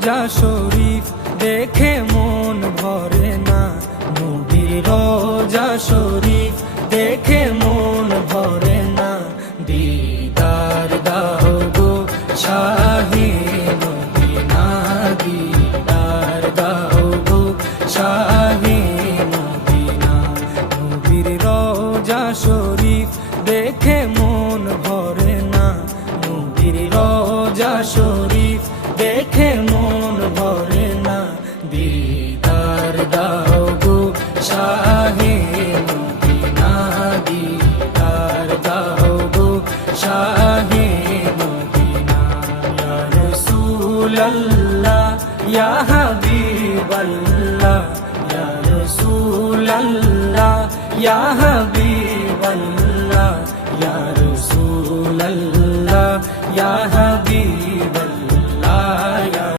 রোজা শরীফ দেখে মন ভরে না, নবীর রোজা শরীফ দেখে মন ভরে না। দিদার দাও গো শাহে মদিনা, দিদার দাও গো শাহে মদিনা। নবীর রোজা শরীফ দেখে মন ভরে না, নবীর রোজা শরীফ দেখে মন ভরে না। দিদার দাও গো শাহে মদিনা, দিদার দাও গো শাহে মদিনা। ইয়া রাসূলাল্লাহ ইয়া হাবিবাল্লাহ, ইয়া রাসূলাল্লাহ ইয়া হাবিবাল্লাহ, ইয়া রাসূলাল্লাহ ইয়া হাবিবাল্লাহ।